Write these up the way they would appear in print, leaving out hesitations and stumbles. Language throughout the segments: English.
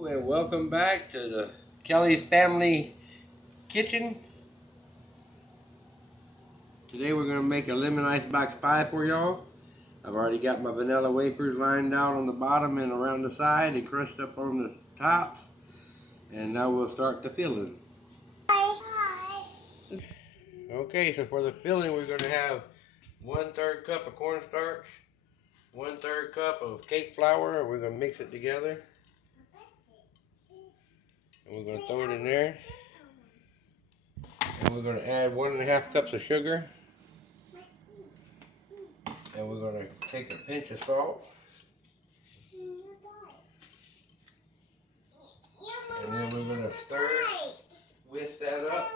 And welcome back to the Kelly's Family Kitchen. Today we're going to make a lemon icebox pie for y'all. I've already got my vanilla wafers lined out on the bottom and around the side and crushed up on the tops. And now we'll start the filling. Okay, so for the filling we're going to have 1/3 cup of cornstarch, 1/3 cup of cake flour, and we're going to mix it together. And we're going to throw it in there. And we're going to add 1.5 cups of sugar. And we're going to take a pinch of salt. And then we're going to stir, whisk that up.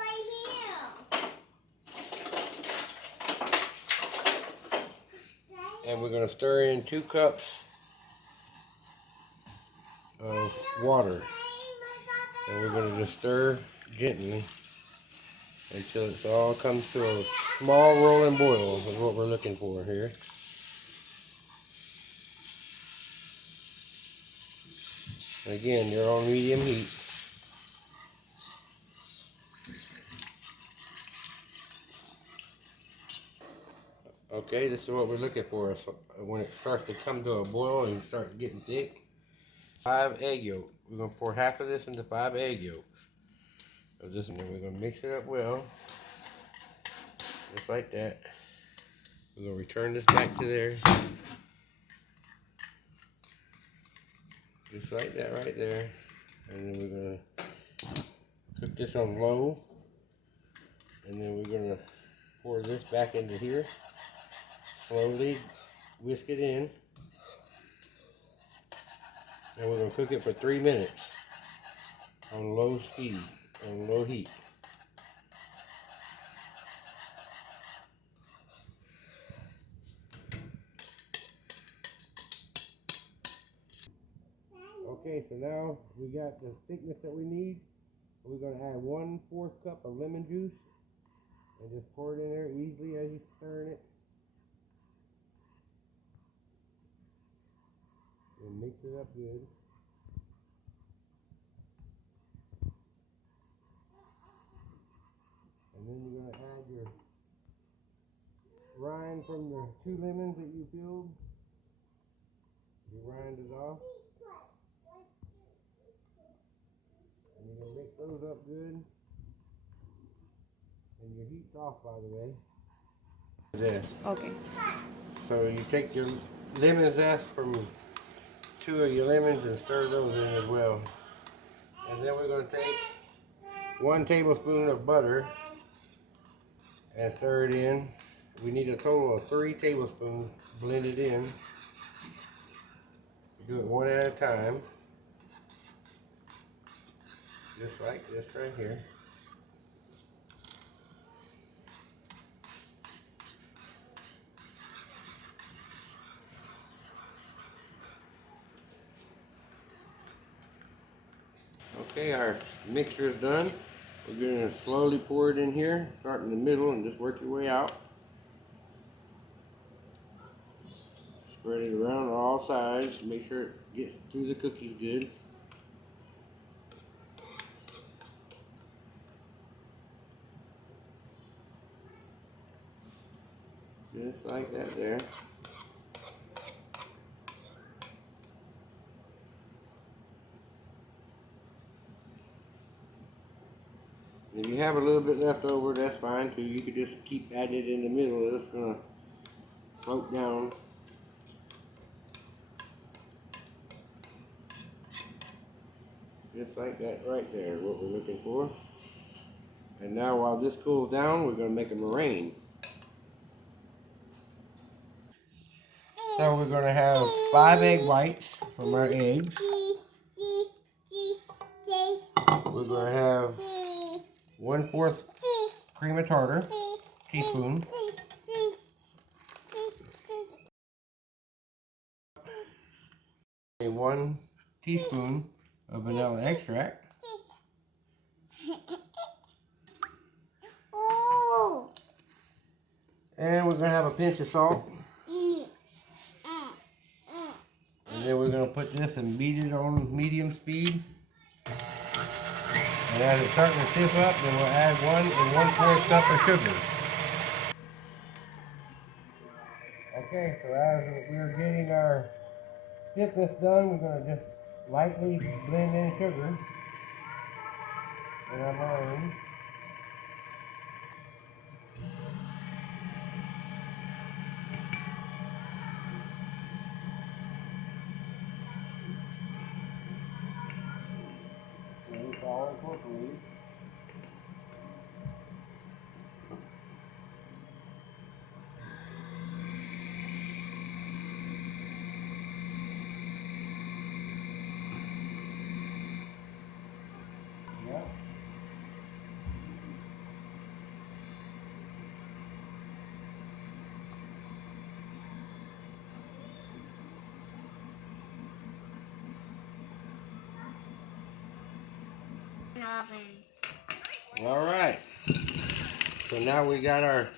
And we're going to stir in 2 cups of water. And we're going to just stir gently until it all comes to a small rolling boil is what we're looking for here. Again, you're on medium heat. Okay, this is what we're looking for. So when it starts to come to a boil and start getting thick, 5 egg yolks. We're going to pour half of this into 5 egg yolks. So this, and then we're going to mix it up well, just like that. We're going to return this back to there. Just like that right there. And then we're going to cook this on low. And then we're going to pour this back into here. Slowly whisk it in. And we're going to cook it for 3 minutes on low speed, on low heat. Okay, so now we got the thickness that we need. We're going to add 1/4 cup of lemon juice and just pour it in there easily as you're stirring it. And mix it up good. And then you're going to add your rind from the 2 lemons that you peeled. You rind it off. And you're going to mix those up good. And your heat's off, by the way. This. Okay. So you take your lemon zest from 2 of your lemons and stir those in as well. And then we're going to take 1 tablespoon of butter and stir it in. We need a total of 3 tablespoons blended in. Do it one at a time. Just like this right here. Okay, our mixture is done. We're going to slowly pour it in here. Start in the middle and just work your way out. Spread it around on all sides. Make sure it gets through the cookies good. Just like that there. If you have a little bit left over, that's fine too. You could just keep adding it in the middle. It's going to float down. Just like that right there, what we're looking for. And now while this cools down, we're going to make a meringue. So we're going to have 5 egg whites from our eggs. We're going to have 1/4 cream of tartar, teaspoon. 1 teaspoon of vanilla extract. And we're going to have a pinch of salt. And then we're going to put this and beat it on medium speed. And as it's starting to stiff up, then we'll add 1 1/4 cup of sugar. Okay, so as we're getting our stiffness done, we're going to just lightly blend in sugar in our meringue. And it's all incorporated. Yep. All right. So now we got our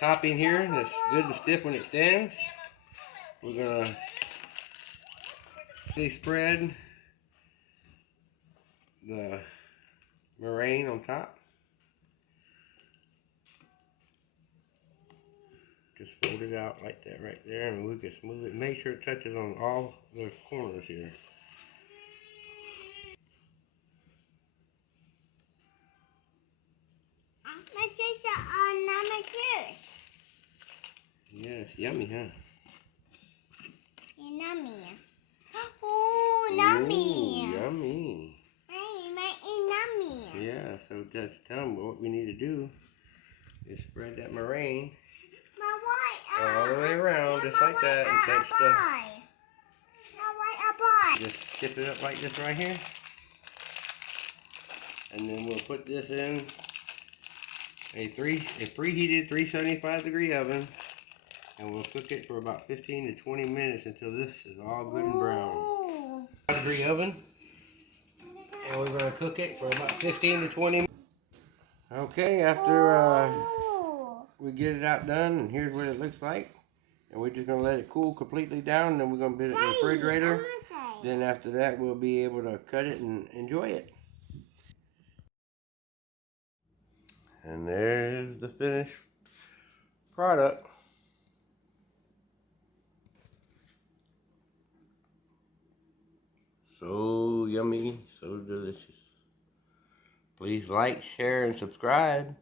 topping here that's good and stiff when it stands. We're gonna spread the meringue on top. Just fold it out like that right there, and we can smooth it. Make sure it touches on all the corners here. Let's taste the lemon juice. Yes, yummy, huh? Yummy. Oh, yummy. Ooh, yummy. Yummy. Yeah, so just tell them what we need to do is spread that meringue all the way around, just like that, and touch the. Just tip it up like this right here, and then we'll put this in a preheated 375-degree oven, and we'll cook it for about 15 to 20 minutes until this is all good and brown. 5-degree oven, and we're going to cook it for about 15 to 20 minutes. Okay, after we get it out done, and here's what it looks like. And we're just going to let it cool completely down, and then we're going to put it in the refrigerator. Then after that, we'll be able to cut it and enjoy it. And there's the finished product. So yummy, so delicious. Please like, share, and subscribe.